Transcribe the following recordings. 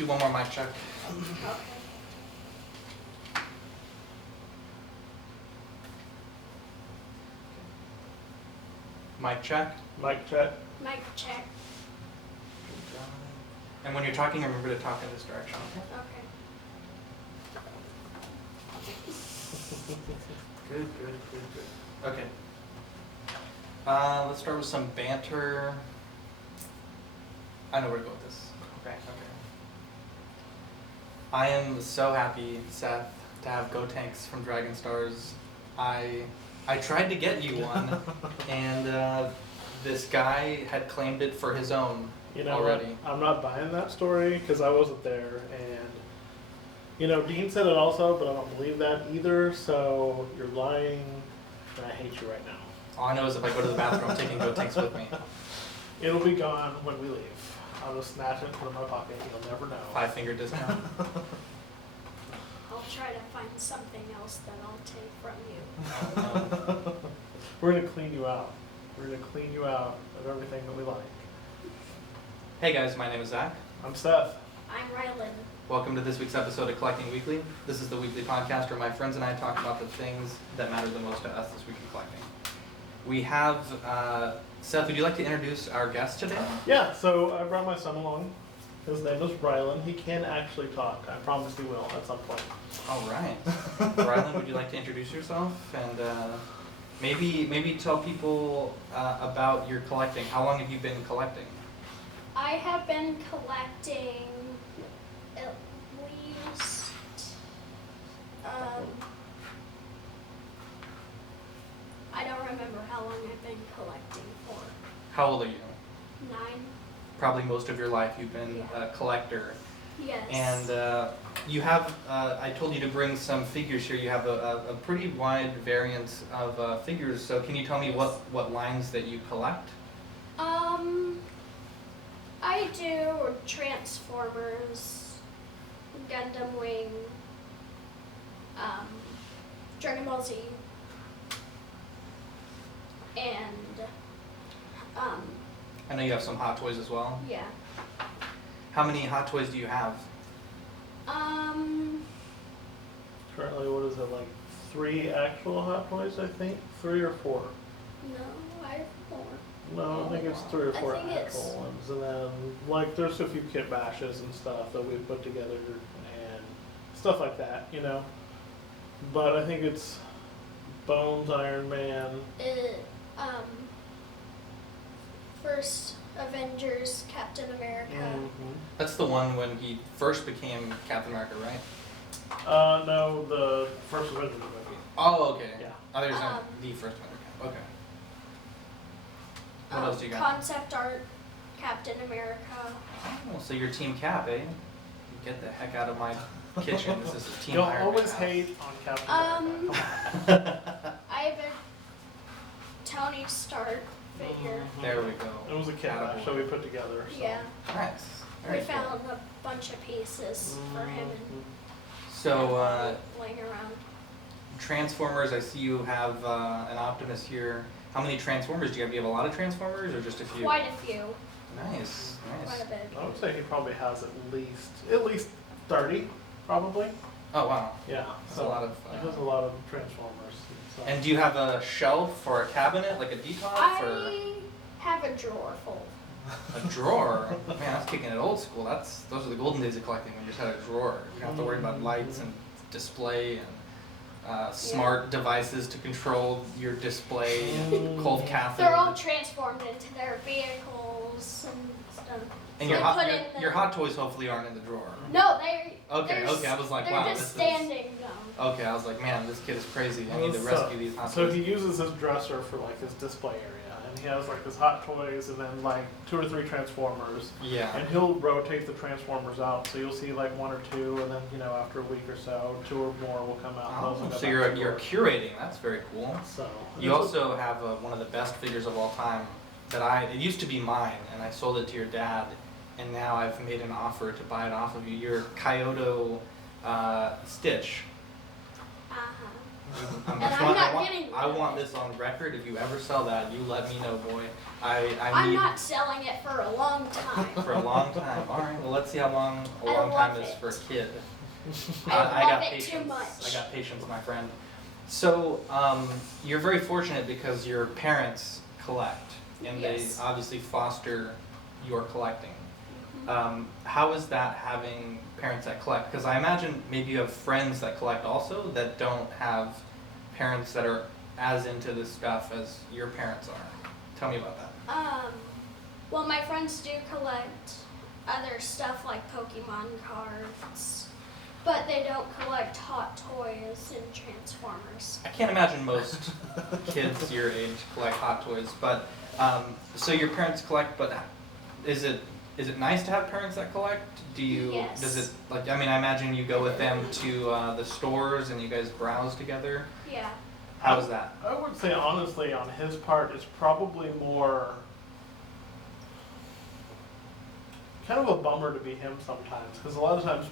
do one more mic check. Okay. Mic check. Mic check. Mic check. And when you're talking, remember to talk in this direction, okay? Okay. Good. Okay. Let's start with some banter. I know where to go with this. Okay. I am so happy, Seth, to have GoTanks from Dragon Stars. I tried to get you one, and this guy had claimed it for his own You know already. what? I'm not buying that story because I wasn't there, and Dean said it also, but I don't believe that either. So you're lying, and I hate you right now. All I know is if I go to the bathroom, I'm taking GoTanks with me. It'll be gone when we leave. I'll just snatch it and put it in my pocket. You'll never know. 5-finger discount. I'll try to find something else that I'll take from you. We're gonna clean you out. We're gonna clean you out of everything that we like. Hey guys, my name is Zach. I'm Seth. I'm Rylan. Welcome to this week's episode of Collecting Weekly. This is the weekly podcast where my friends and I talk about the things that matter the most to us this week in collecting. We have, Seth, would you like to introduce our guest today? Yeah, so I brought my son along. His name is Rylan. He can actually talk. I promise he will at some point. All right. Rylan, would you like to introduce yourself and maybe tell people about your collecting? How long have you been collecting? I have been collecting at least I don't remember how long I've been collecting for. How old are you? 9? Probably most of your life you've been a collector. Yes. And you have, I told you to bring some figures here. You have a pretty wide variance of figures. So can you tell me what lines that you collect? I do Transformers, Gundam Wing, Dragon Ball Z, and I know you have some Hot Toys as well. yeah. How many Hot Toys do you have? Currently, what is it, like 3 actual Hot Toys, I think? 3 or 4? No, I have more. No, I think it's 3 or 4 I think it's- actual ones. And then, like, there's a few kit bashes and stuff that we put together and stuff like that, But I think it's Bones, Iron Man. First Avengers, Captain America. That's the one when he first became Captain America, right? No, the first Avengers movie. Oh, okay. Yeah. Oh, there's not the first America. Okay. What else do you got? Concept art, Captain America. Oh, so you're Team Cap, eh? Get the heck out of my kitchen. This is a Team You'll Iron Man always house. hate on Captain America. I have a Tony Stark figure. There we go. It was a kit bash that we put together. So. Yeah. Nice. We Very cool. found a bunch of pieces for him and So, laying around. Transformers, I see you have an Optimus here. How many Transformers do you have? Do you have a lot of Transformers or just a few? Quite a few. Nice, Quite nice. a bit. I would say he probably has at least 30, probably. Oh, wow. Yeah. That's a lot of, he has a lot of Transformers. So. And do you have a shelf or a cabinet, like a detop, or I have a drawer full. a drawer? Man, that's kicking it old school. Those are the golden days of collecting when you just had a drawer. You don't have to worry about lights and display and smart devices to control your display and cold cathode. They're all transformed into their vehicles and stuff. And So your I hot, put your, in the- your hot toys hopefully aren't in the drawer. No, Okay, they're I was like, they're wow, just this is- standing. No. Okay, I was like, man, this kid is crazy. I need to rescue these hot So toys. he uses his dresser for like his display area, and he has like his Hot Toys, and then like 2 or 3 Transformers. Yeah. And he'll rotate the Transformers out, so you'll see like 1 or 2, and then after a week or so, 2 or more will come out. and those will Oh, go so back you're to the you're drawer. curating. That's very cool. So You also have one of the best figures of all time that it used to be mine, and I sold it to your dad, and now I've made an offer to buy it off of you. Your Kyoto Stitch. Uh-huh. And I'm not getting I want this on record. If you ever sell that, you let me know, boy. I I'm need not selling it for a long time. for a long time. All right. Well, let's see how long a I long time love is it. for a kid. I got love it patience. too much. I got patience, my friend. So you're very fortunate because your parents collect, and Yes. they obviously foster your collecting. How is that having parents that collect? Because I imagine maybe you have friends that collect also that don't have parents that are as into this stuff as your parents are. Tell me about that. Well, my friends do collect other stuff like Pokemon cards, but they don't collect Hot Toys and Transformers. I can't imagine most kids your age collect Hot Toys, but so your parents collect, but is it nice to have parents that collect? Yes. Does it, like, I mean, I imagine you go with them to the stores and you guys browse together. Yeah. How's that? I would say honestly, on his part, it's probably more kind of a bummer to be him sometimes, because a lot of times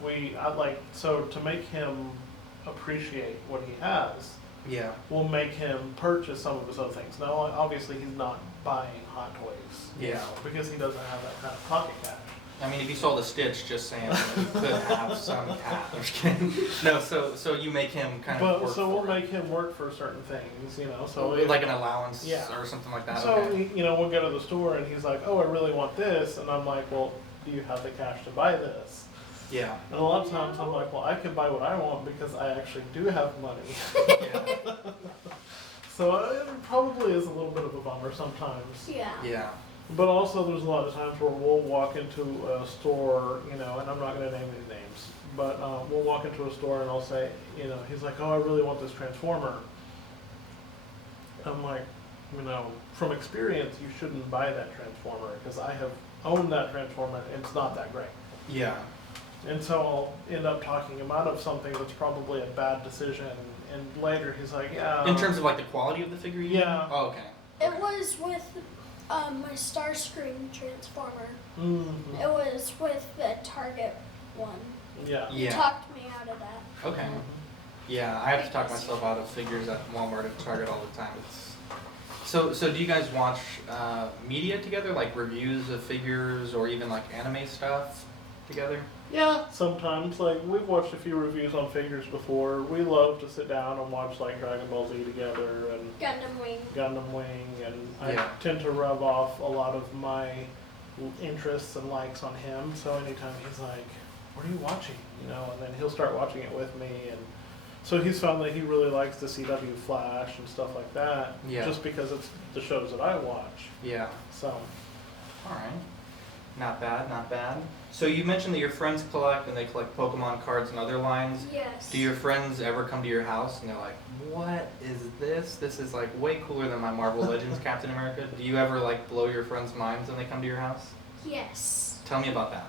so to make him appreciate what he has, Yeah. we'll make him purchase some of his other things. Now, obviously, he's not buying Hot Toys, you Yeah. know, because he doesn't have that kind of pocket cash. I mean, if you sold a Stitch, just saying, you could have some cat. I'm just kidding. No, so you make him kind of But work so we'll for it. make him work for certain things, you know. So if, Like an allowance Yeah. or something like that. so Okay. you know, we'll go to the store and he's like, "Oh, I really want this," and I'm like, "Well, do you have the cash to buy this?" Yeah. And a lot of times I'm like, "Well, I can buy what I want because I actually do have money." Yeah. So it probably is a little bit of a bummer sometimes. Yeah. Yeah. But also, there's a lot of times where we'll walk into a store, you know, and I'm not going to name any names, but we'll walk into a store and I'll say, you know, he's like, "Oh, I really want this Transformer." I'm like, you know, from experience, you shouldn't buy that Transformer because I have owned that Transformer and it's not that great. Yeah. And so I'll end up talking him out of something that's probably a bad decision. And later he's like, "Yeah." In terms of like the quality of the figure, you mean? Yeah. Oh, okay. It was with my Starscream Transformer. Mhm. It was with the Target one. Yeah. You Yeah. talked me out of that. Okay. Mhm. Yeah, I have to talk myself out of figures at Walmart and Target all the time. So do you guys watch media together, like reviews of figures or even like anime stuff together? Yeah, sometimes. Like, we've watched a few reviews on figures before. We love to sit down and watch, like, Dragon Ball Z together and Gundam Wing. Gundam Wing, and Yeah. I tend to rub off a lot of my interests and likes on him. So anytime he's like, "What are you watching?" You know, and then he'll start watching it with me. And so he's found that he really likes the CW Flash and stuff like that. Yeah. Just because it's the shows that I watch. Yeah. So, All right. Not bad, not bad. So you mentioned that your friends collect and they collect Pokemon cards and other lines. Yes. Do your friends ever come to your house and they're like, "What is this? This is like way cooler than my Marvel Legends Captain America." Do you ever like blow your friends' minds when they come to your house? Yes. Tell me about that.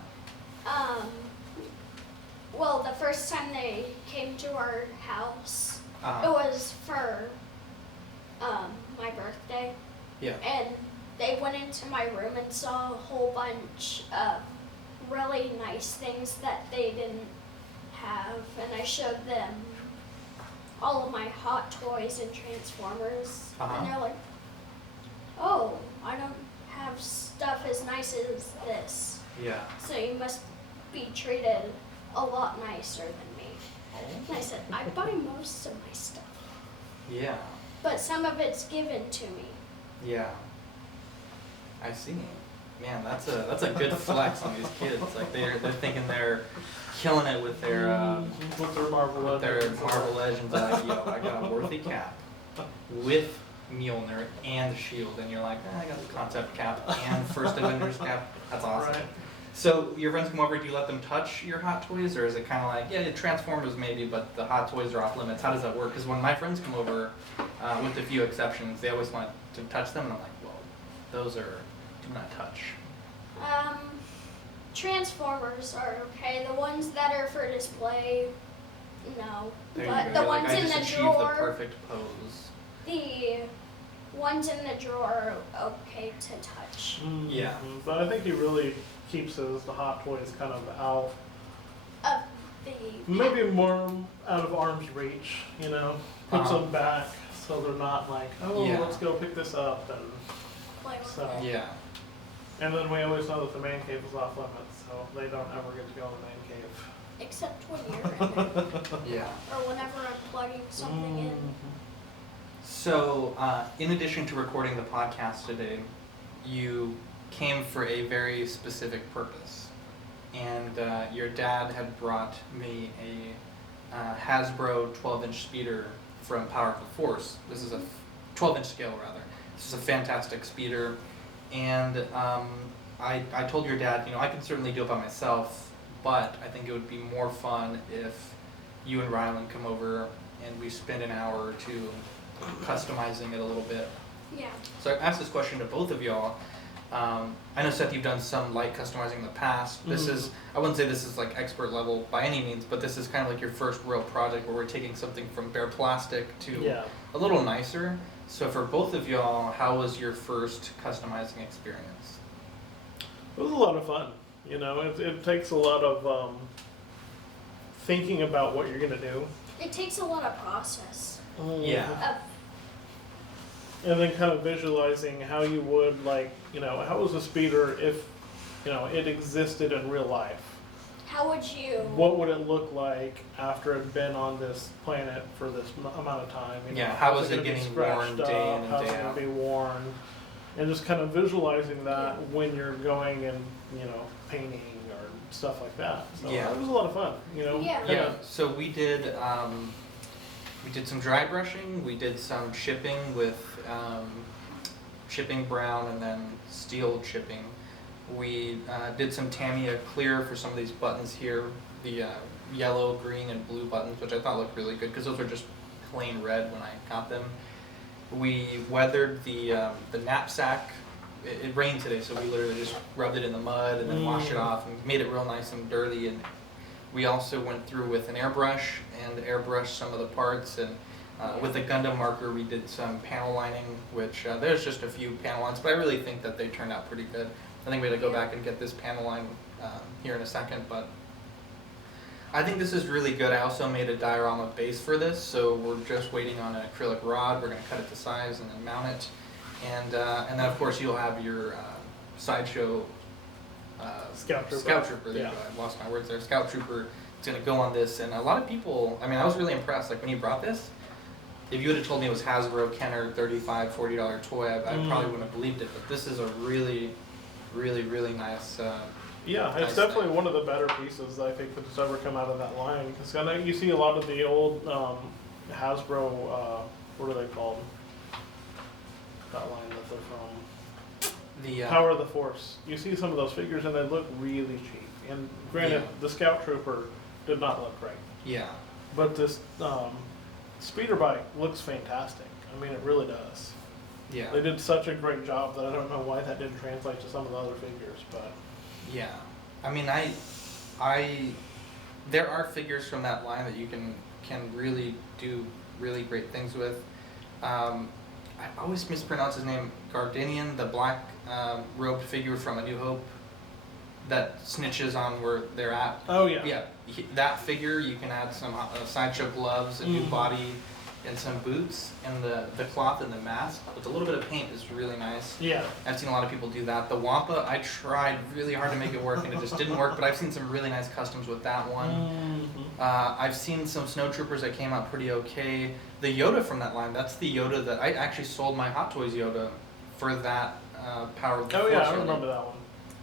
Well, the first time they came to our house, it Uh-huh. was for my birthday, Yeah. and they went into my room and saw a whole bunch of really nice things that they didn't have, and I showed them all of my Hot Toys and Transformers, Uh-huh. and they're like, "Oh, I don't have stuff as nice as this, Yeah. so you must be treated a lot nicer than me." And I said, "I buy most of my stuff, Yeah. but some of it's given to me." Yeah. I see. Man, that's a good flex on these kids. Like they're thinking they're killing it with their with their Marvel with their Legends. Marvel Legends. Like, yo, I got a worthy cap with Mjolnir and Shield, and you're like, I got the concept cap and First Avengers cap. That's awesome. Right. So your friends come over. Do you let them touch your Hot Toys, or is it kind of like, yeah, Transformers maybe, but the Hot Toys are off limits? How does that work? Because when my friends come over, with a few exceptions, they always want to touch them, and I'm like, well, those are do not touch. Transformers are okay. The ones that are for display, no. There you But go. the You're like, ones I in just the achieved drawer, the perfect pose. the ones in the drawer are okay to touch. Yeah. But I think he really keeps the Hot Toys kind of out. the Maybe more out of arm's reach, you know, puts Uh-huh. them back so they're not like, oh, Yeah. let's go pick this up, and play with So- it. Yeah. and then we always know that the man cave is off limits, so they don't ever get to go in the man cave. Except when you're in it, Yeah. or whenever I'm plugging something in. So, in addition to recording the podcast today, you came for a very specific purpose. And your dad had brought me a Hasbro 12-inch speeder from Powerful Force. This is a 12-inch scale, rather. This is a fantastic speeder. And I told your dad, you know, I could certainly do it by myself, but I think it would be more fun if you and Rylan come over and we spend an hour or two customizing it a little bit. Yeah. So I asked this question to both of y'all. I know, Seth, you've done some light customizing in the past. This is, I wouldn't say this is like expert level by any means, but this is kind of like your first real project where we're taking something from bare plastic to Yeah. a little nicer. So for both of y'all, how was your first customizing experience? It was a lot of fun. You know, it takes a lot of thinking about what you're gonna do. It takes a lot of process. Yeah. Of And then kind of visualizing how you would, like, you know, how was a speeder if, you know, it existed in real life? how would you? What would it look like after it had been on this planet for this amount of time? You know, Yeah, how how's is it gonna be getting scratched worn day up? in and How's day it gonna out? be worn? And just kind of visualizing that when you're going and, you know, painting or stuff like that. So Yeah. it was a lot of fun, you know. Yeah. kinda- Yeah, so we did some dry brushing, we did some chipping with chipping brown and then steel chipping. We did some Tamiya clear for some of these buttons here, the yellow, green, and blue buttons, which I thought looked really good because those were just plain red when I got them. We weathered the knapsack. It rained today, so we literally just rubbed it in the mud and then washed it off and made it real nice and dirty. And we also went through with an airbrush and airbrushed some of the parts. And with the Gundam marker, we did some panel lining, which there's just a few panel lines, but I really think that they turned out pretty good. I think we had to go back and get this panel line here in a second, but I think this is really good. I also made a diorama base for this, so we're just waiting on an acrylic rod. We're going to cut it to size and then mount it. And then, of course, you'll have your Sideshow Scout Trooper. Scout Trooper, there Yeah. you go. I lost my words there. Scout Trooper is going to go on this. And a lot of people, I mean, I was really impressed. Like, when you brought this, if you would have told me it was Hasbro, Kenner, $35, $40 toy, I probably wouldn't have believed it. But this is a really, really, really nice. Yeah, Nice it's definitely thing. one of the better pieces I think that's ever come out of that line. Because I know you see a lot of the old Hasbro, what are they called? That line that they're from. The Power of the Force. You see some of those figures and they look really cheap. And granted, Yeah. the Scout Trooper did not look great. yeah, But this speeder bike looks fantastic. I mean, it really does. yeah. They did such a great job that I don't know why that didn't translate to some of the other figures, but Yeah, I mean, there are figures from that line that you can really do really great things with. I always mispronounce his name, Gardenian, the black robed figure from A New Hope that snitches on where they're at. oh yeah. Yeah, that figure, you can add some Sideshow gloves, a new Mhm. body, and some boots, and the cloth and the mask with a little bit of paint is really nice. Yeah. I've seen a lot of people do that. The Wampa, I tried really hard to make it work and it just didn't work, but I've seen some really nice customs with that one. I've seen some snowtroopers that came out pretty okay. The Yoda from that line, that's the Yoda that I actually sold my Hot Toys Yoda for that Power of the Oh Force yeah, I Yoda. remember that one.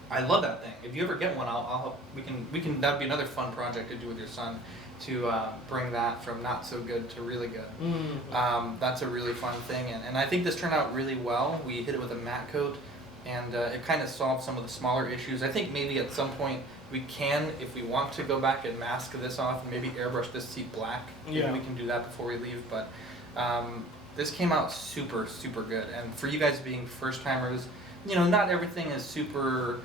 I love that thing. If you ever get one, I'll help. We can. That'd be another fun project to do with your son, to bring that from not so good to really good. That's a really fun thing, and I think this turned out really well. We hit it with a matte coat, and it kind of solved some of the smaller issues. I think maybe at some point we can, if we want to, go back and mask this off and maybe airbrush this seat black. Maybe Yeah. we can do that before we leave. But this came out super, super good. And for you guys being first timers, you know, not everything is super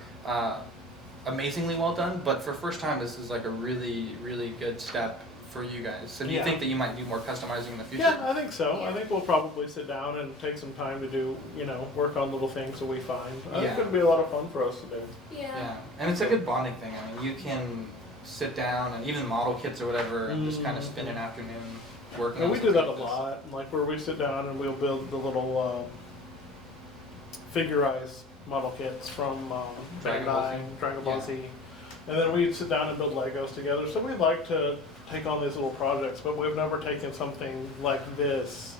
amazingly well done, but for first time, this is like a really, really good step for you guys. So do you Yeah. think that you might do more customizing in the future? Yeah, I think so. Yeah. I think we'll probably sit down and take some time to do, you know, work on little things that we find. I think Yeah. it'd be a lot of fun for us to do. Yeah. Yeah, and it's a good bonding thing. I mean, you can sit down and even model kits or whatever and just kind of Mm-hmm. spend an afternoon working. And on we do that a something like this. lot, like where we sit down and we'll build the little figurized model kits from Dragon Ball Z. Dragon Ball Yeah. Z. And then we'd sit down and build Legos together. So we'd like to take on these little projects, but we've never taken something like this.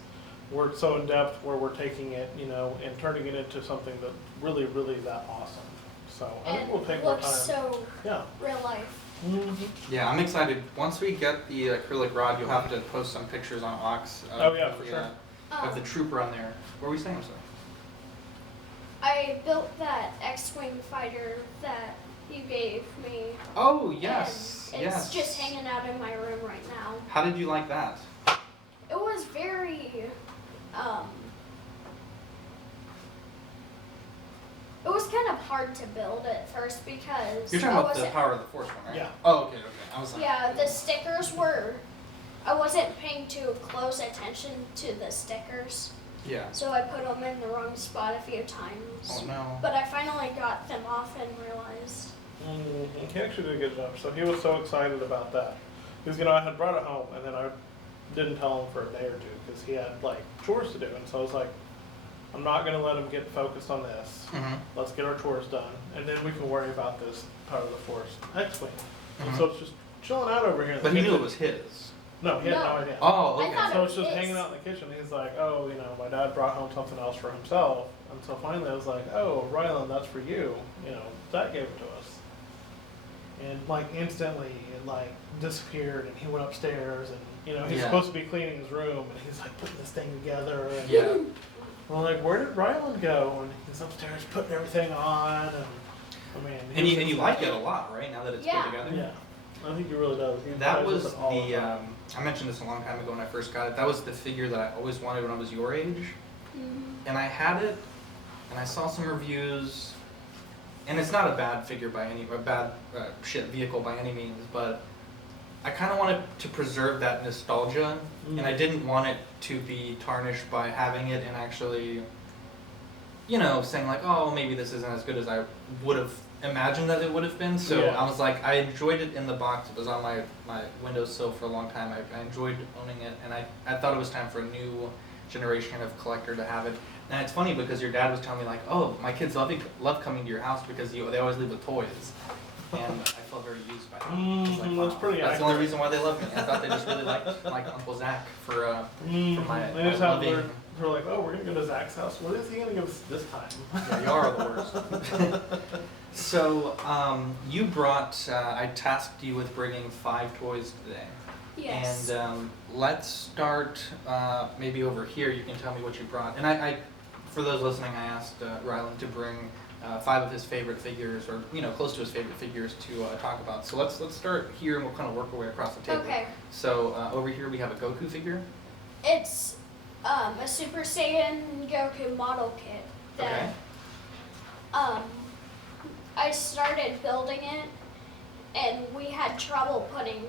We're so in depth where we're taking it, you know, and turning it into something that's really, really that awesome. So I think And we'll take more time. looks so Yeah. real life. Mm-hmm. Yeah, I'm excited. Once we get the acrylic rod, you'll have to post some pictures on Ox. Oh, yeah, of for the, sure. of the trooper on there. What were we saying? I'm sorry. I built that X-wing fighter that you gave me. Oh yes, and yes. It's just hanging out in my room right now. How did you like that? It was very, it was kind of hard to build at first because You're talking I about the wasn't. Power of the Force one, right? Yeah. Oh, okay, okay. I was like, Yeah, the stickers were. I wasn't paying too close attention to the stickers, yeah. so I put them in the wrong spot a few times. Oh no. But I finally got them off and realized. He actually did a good job. So he was so excited about that. Because, you know, I had brought it home and then I didn't tell him for a day or two because he had, like, chores to do. And so I was like, I'm not going to let him get focused on this. Mm-hmm. Let's get our chores done. And then we can worry about this Power of the Force X-Wing. And Mhm. so it's just chilling out over here. in the But he knew kitchen. it was his. No, he had no No. idea. Oh, I okay. thought So it it's just was hanging his. out in the kitchen. He's like, oh, you know, my dad brought home something else for himself. And so finally I was like, oh, Rylan, that's for you. You know, Zach gave it to us. And like instantly it like disappeared and he went upstairs and, you know, he's Yeah. supposed to be cleaning his room and he's like putting this thing together. And Yeah. we're like, where did Rylan go? And he's upstairs putting everything on. And I mean, And he you was like it a lot, right? Now that it's Yeah. put together. Yeah, I think he really does. He That plays with was it all the. time. I mentioned this a long time ago when I first got it. That was the figure that I always wanted when I was your age. Mhm. And I had it, and I saw some reviews, and it's not a bad figure by any, a bad shit vehicle by any means, but I kind of wanted to preserve that nostalgia, and I didn't want it to be tarnished by having it and actually, you know, saying like, oh, maybe this isn't as good as I would have imagined that it would have been. So Yeah. I was like, I enjoyed it in the box. It was on my windowsill for a long time. I enjoyed owning it, and I thought it was time for a new generation of collector to have it. And it's funny because your dad was telling me like, oh, my kids love coming to your house because they always leave with toys. And I felt very used by that. I was like, That's pretty that's the only accurate. reason why they love me. I thought they just really liked Uncle Zach for my They just have loving. their, they're like, oh, we're gonna go to Zach's house. What is he gonna give us this time? Yeah, you are the worst. So you brought. I tasked you with bringing 5 toys today. Yes. And let's start maybe over here. You can tell me what you brought. And I for those listening, I asked Rylan to bring 5 of his favorite figures, or close to his favorite figures, to talk about. So let's start here, and we'll kind of work our way across the table. Okay. So over here we have a Goku figure. It's a Super Saiyan Goku model kit that Okay. I started building it, and we had trouble putting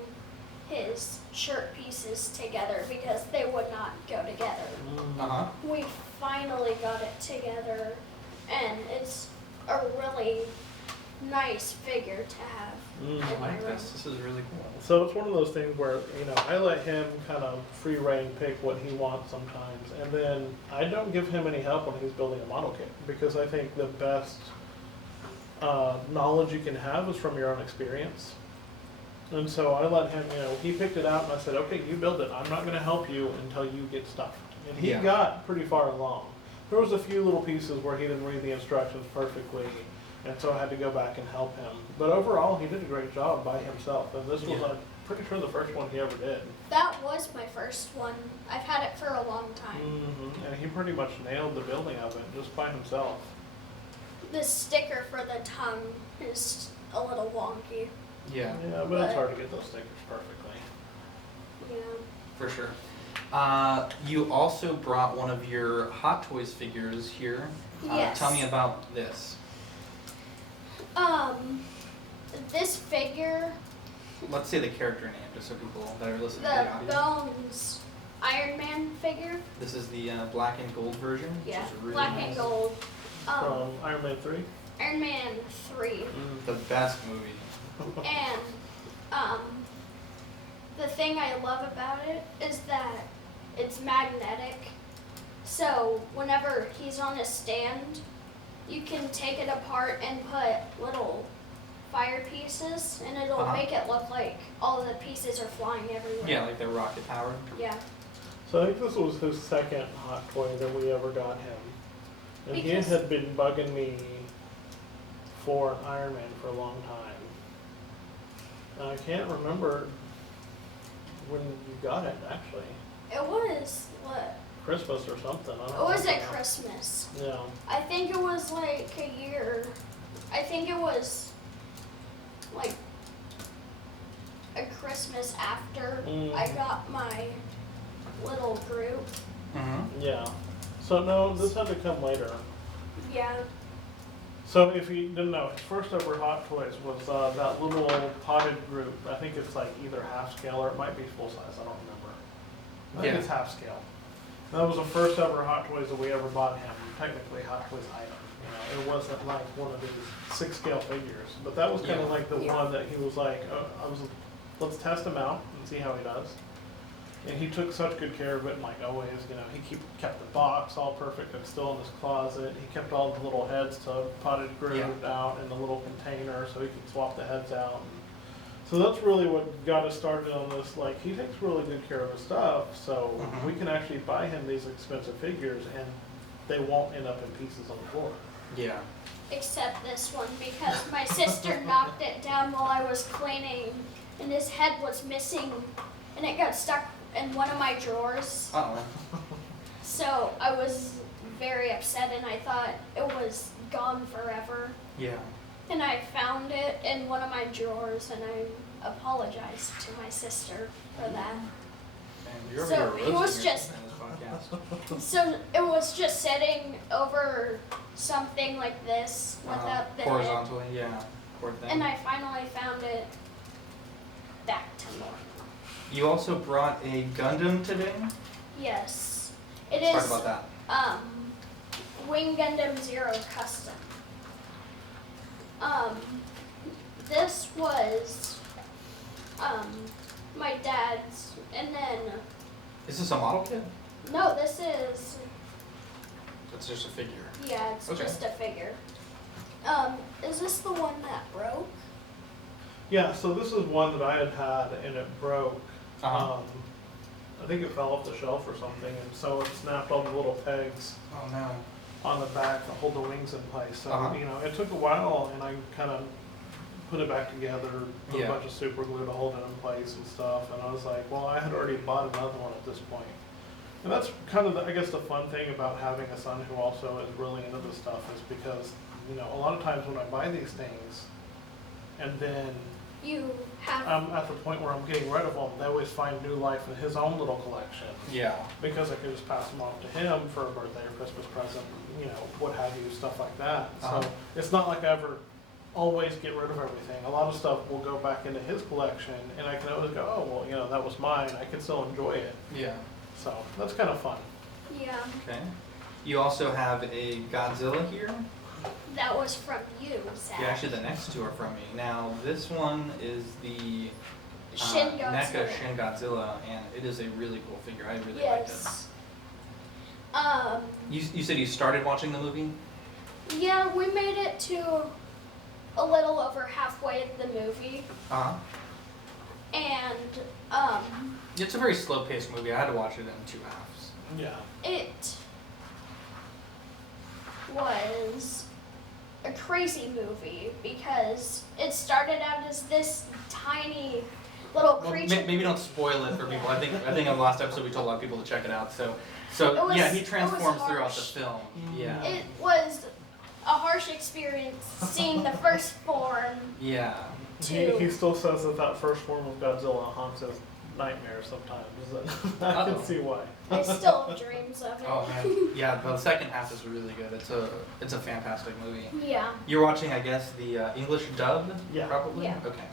his shirt pieces together because they would not go together. Uh huh. We finally got it together, and it's a really nice figure to have Mm. in I my like room. this. This is really cool. So it's one of those things where, I let him kind of free reign pick what he wants sometimes. And then I don't give him any help when he's building a model kit because I think the best knowledge you can have is from your own experience. And so I let him, he picked it out and I said, okay, you build it. I'm not going to help you until you get stuck. And he Yeah. got pretty far along. There was a few little pieces where he didn't read the instructions perfectly. And so I had to go back and help him. But overall, he did a great job by himself. And this was, Yeah. I'm pretty sure, the first one he ever did. That was my first one. I've had it for a long time. And he pretty much nailed the building of it just by himself. The sticker for the tongue is a little wonky. Yeah, Yeah, but it's hard to get those stickers perfectly. Yeah. for sure. You also brought one of your Hot Toys figures here. Yes. Tell me about this. This figure, Let's say the character name, just so people that are listening to the the audio. Bones Iron Man figure. This is the black and gold version. Which Yeah, is really black nice. and gold. From Iron Man 3. Iron Man 3. The best movie. And the thing I love about it is that it's magnetic. So whenever he's on a stand, you can take it apart and put little fire pieces, and it'll Uh-huh. make it look like all of the pieces are flying everywhere. Yeah, like they're rocket powered. Yeah. So I think this was his second hot toy that we ever got him. And Because- he had been bugging me for an Iron Man for a long time. And I can't remember when you got it, actually. It was what? Christmas or something. I don't It was remember at now. Christmas. Yeah. I think it was like a year. I think it was like a Christmas after I Mhm. got my little group. Mm-hmm. Yeah. So no, this had to come later. Yeah. So if you didn't know, his first ever Hot Toys was that little potted group. I think it's like either half scale or it might be full size. I don't remember. I think Yeah. it's half scale. And that was the first ever Hot Toys that we ever bought him. Technically Hot Toys item. You know, it wasn't like one of these 6 scale figures. But that was kind of Yeah. like the Yeah. one that he was like, let's test him out and see how he does. And he took such good care of it, and like always, you know, he kept the box all perfect and still in his closet. He kept all the little heads to potted Groot out in the little container so he could swap the heads out. And so that's really what got us started on this. Like, he takes really good care of his stuff, so Mhm. we can actually buy him these expensive figures and they won't end up in pieces on the floor. Yeah. Except this one because my sister knocked it down while I was cleaning, and his head was missing, and it got stuck in one of my drawers. Uh-oh. So I was very upset, and I thought it was gone forever. Yeah. And I found it in one of my drawers, and I apologized to my sister for that. Man, you're So over here he was roasting just- yourself in this podcast. So it was just sitting over something like this without the head. Horizontally, yeah. Poor thing. And I finally found it back to normal. You also brought a Gundam today? Yes. It Let's is talk about Wing Gundam Zero Custom. This was my dad's, and then that. Is this a model kit? no, this is It's just a figure. yeah, it's Okay. just a figure. Is this the one that broke? Yeah, so this is one that I had and it broke. Uh-huh. I think it fell off the shelf or something, and so it snapped all the little pegs Oh no. on the back to hold the wings in place. So, Uh-huh. you know, it took a while, and I kind of put it back together, put Yeah. a bunch of super glue to hold it in place and stuff, and I was like, well, I had already bought another one at this point. And that's kind of, I guess, the fun thing about having a son who also is really into this stuff is because, you know, a lot of times when I buy these things, and then You have I'm at the point where I'm getting rid of them, they always find new life in his own little collection. Yeah. Because I could just pass them off to him for a birthday or Christmas present, you know, what have you, stuff like that. Uh-huh. So it's not like I ever always get rid of everything. A lot of stuff will go back into his collection, and I can always go, oh, well, you know, that was mine. I can still enjoy it. Yeah. So that's kind of fun. yeah. Okay. You also have a Godzilla here. That was from you, Zach. Yeah, actually the next two are from me. Now this one is the Shin NECA Godzilla. Shin Godzilla, and it is a really cool figure. I really like this. Yes. You said you started watching the movie? Yeah, we made it to a little over halfway of the movie, Uh-huh. and It's a very slow-paced movie. I had to watch it in 2 halves. Yeah. it was a crazy movie because it started out as this tiny little Well, creature. maybe don't spoil it for people. I think in the last episode we told a lot of people to check it out. So It was- yeah, he it was transforms throughout the harsh. film. Yeah. It was a harsh experience seeing the first form. Yeah. He still says that that first form of Godzilla haunts his nightmares sometimes. And I Uh-oh. can see why. I still have dreams of it. Oh man. Yeah, the second half is really good. It's a fantastic movie. Yeah. You're watching, I guess, the English dub? Yeah. Probably? Yeah. Okay.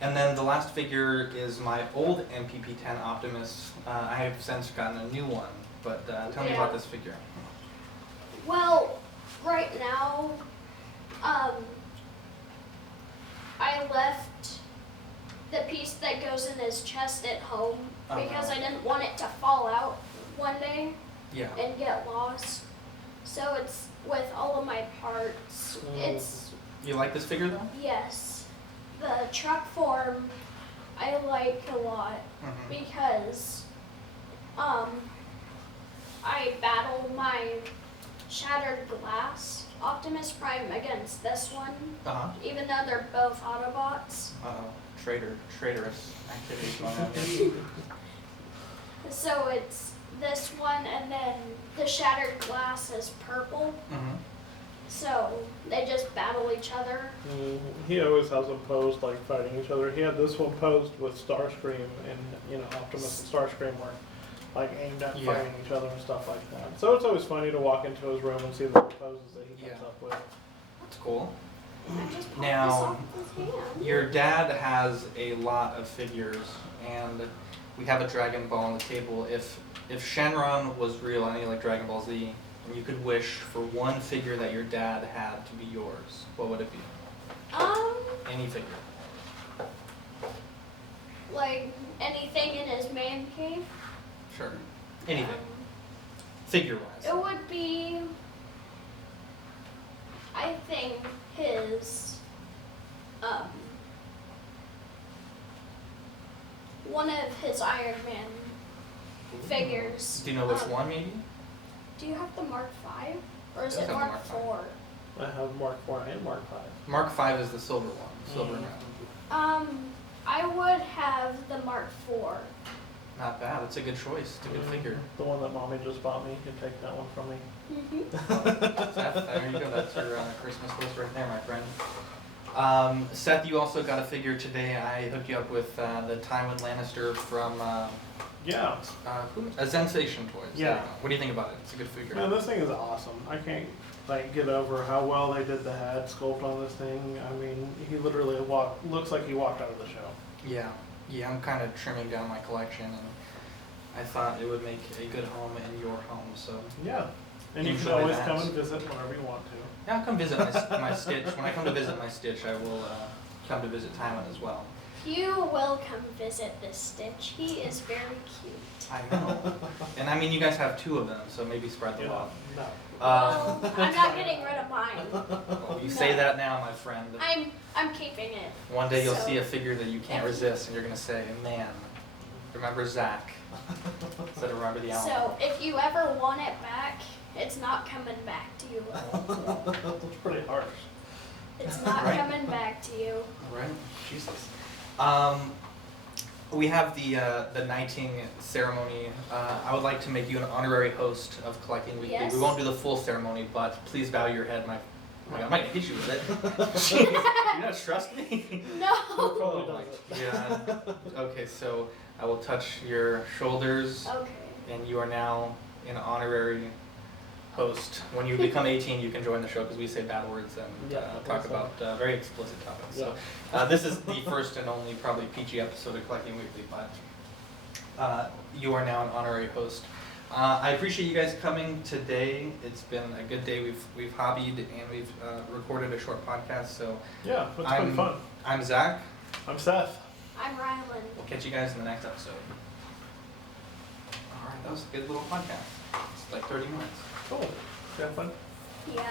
And then the last figure is my old MPP-10 Optimus. I have since gotten a new one, but tell me Yeah. about this figure. Well, right now, I left the that goes in his chest at home because Uh-huh. I didn't want it to fall out one day Yeah. and get lost. So it's with all of my parts. It's, You like this figure though? yes, the truck form I like a lot Mm-hmm. because I battle my Shattered Glass Optimus Prime against this one, Uh-huh. even though they're both Autobots. Uh-oh. Traitorous activities going on here. So it's this one, and then the Shattered Glass is purple. Mm-hmm. So they just battle each other. He always has them posed like fighting each other. He had this one posed with Starscream and Optimus and Starscream were like aimed at Yeah. fighting each other and stuff like that. So it's always funny to walk into his room and see the poses that he comes Yeah. up with. That's cool. I just popped Now, this off his hand. Your dad has a lot of figures, and we have a Dragon Ball on the table. If Shenron was real, any like Dragon Ball Z, and you could wish for one figure that your dad had to be yours, what would it be? Any figure. Like anything in his man cave. Sure. Anything. Um, Figure-wise. It would be, I think, his, one of his Iron Man figures. Do you know which one, maybe? Do you have the Mark V? Or is Does it have the Mark Mark V. 4? I have Mark IV and Mark V. Mark V is the silver one. Silver Mm. man. I would have the Mark 4. Not bad. It's a good choice. It's a good figure. The one that mommy just bought me. You can take that one from me. Seth, there you go. That's your Christmas list right there, my friend. Seth, you also got a figure today. I hooked you up with the Tywin Lannister from Yeah. Zensation Toys. There you Yeah. go. What do you think about it? It's a good figure. Man, this thing is awesome. I can't get over how well they did the head sculpt on this thing. I mean, he literally looks like he walked out of the show. Yeah. Yeah, I'm kind of trimming down my collection, and I thought it would make a good home in your home, so. Yeah. And you can Enjoy always that. come and visit whenever you want to. Yeah, I'll come visit my Stitch. When I come to visit my Stitch, I will come to visit Tywin as well. You will come visit this Stitch. He is very cute. I know. And I mean, you guys have two of them, so maybe spread the Yeah. love. No. Well, I'm not getting rid of mine. Well, you say that now, my friend. I'm keeping it. One day you'll So- see a figure that you can't resist, and you're gonna say, "Man, remember Zach?" Instead of remember the Allen. So if you ever want it back, it's not coming back to you. That's pretty harsh. It's not Right. coming back to you. All right, Jesus. We have the knighting ceremony. I would like to make you an honorary host of Collecting Weekly. Yes. We won't do the full ceremony, but please bow your head, my. Oh my God, I might hit you with it. Do you not trust me? No. Probably Oh my does it. God. Okay, so I will touch your shoulders, Okay. and you are now an honorary host. When you become 18, you can join the show because we say bad words and Yeah, talk that's about very explicit topics. Yeah. So this is the first and only probably PG episode of Collecting Weekly, but you are now an honorary host. I appreciate you guys coming today. It's been a good day. We've hobbied and we've recorded a short podcast. So Yeah, it's I'm- been fun. I'm Zach. I'm Seth. I'm Rylan. We'll catch you guys in the next episode. All right, that was a good little podcast. It's like 30 minutes. Cool. You have fun? Yeah.